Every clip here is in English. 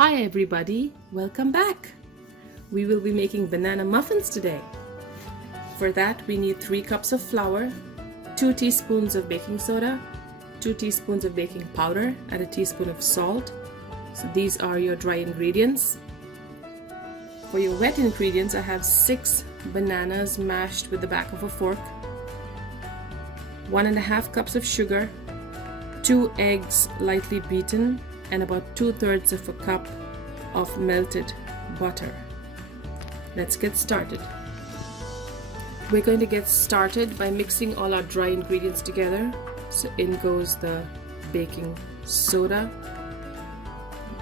Hi everybody, welcome back. We will be making banana muffins today. For that we need 3 cups of flour, 2 teaspoons of baking soda, 2 teaspoons of baking powder, and a teaspoon of salt. So these are your dry ingredients. For your wet ingredients, I have 6 bananas mashed with the back of a fork, 1.5 cups of sugar, 2 eggs lightly beaten, and about 2/3 of a cup of melted butter. Let's get started. We're going to get started by mixing all our dry ingredients together. So in goes the baking soda,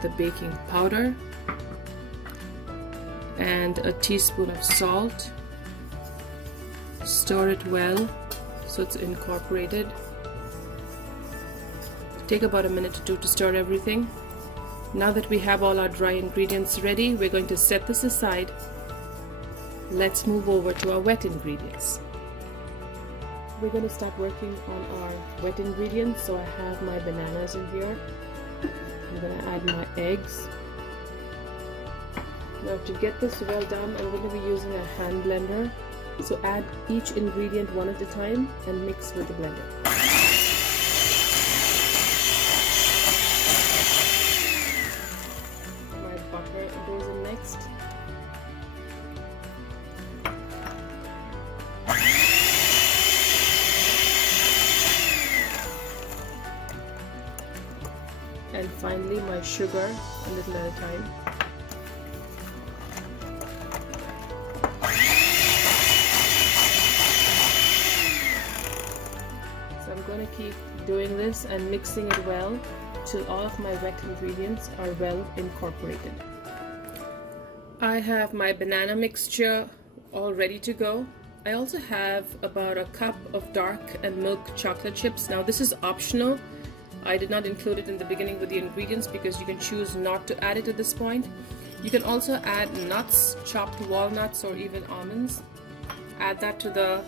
the baking powder, and a teaspoon of salt. Stir it well so it's incorporated. Take about a minute or two to stir everything. Now that we have all our dry ingredients ready, we're going to set this aside. Let's move over to our wet ingredients. We're going to start working on our wet ingredients. So I have my bananas in here. I'm going to add my eggs. Now to get this well done, I'm going to be using a hand blender. So add each ingredient one at a time and mix with the blender. Goes in next. And finally my sugar, a little at a time. So I'm going to keep doing this and mixing it well till all of my wet ingredients are well incorporated. I have my banana mixture all ready to go. I also have about a cup of dark and milk chocolate chips. Now this is optional. I did not include it in the beginning with the ingredients because you can choose not to add it at this point. You can also add nuts, chopped walnuts, or even almonds. Add that to the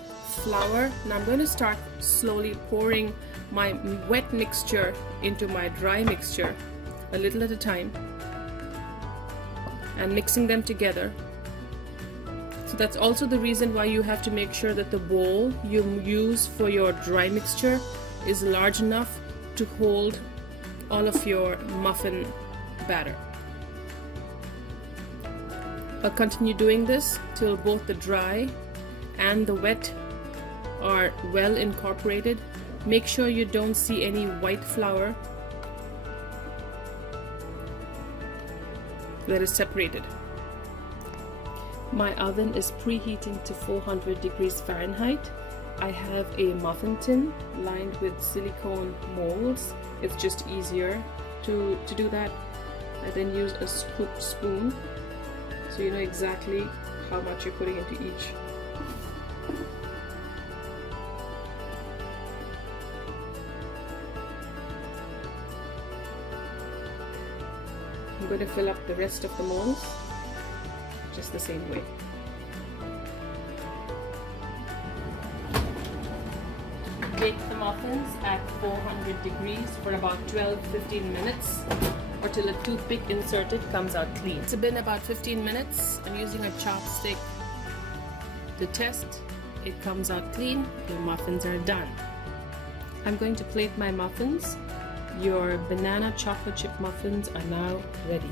flour. Now I'm going to start slowly pouring my wet mixture into my dry mixture, a little at a time, and mixing them together. So that's also the reason why you have to make sure that the bowl you use for your dry mixture is large enough to hold all of your muffin batter. I'll continue doing this till both the dry and the wet are well incorporated. Make sure you don't see any white flour that is separated. My oven is preheating to 400 degrees Fahrenheit. I have a muffin tin lined with silicone molds. It's just easier to do that. I then use a scoop spoon so you know exactly how much you're putting into each. I'm going to fill up the rest of the molds just the same way. Bake the muffins at 400 degrees for about 12-15 minutes or till a toothpick inserted comes out clean. It's been about 15 minutes. I'm using a chopstick to test. It comes out clean. Your muffins are done. I'm going to plate my muffins. Your banana chocolate chip muffins are now ready.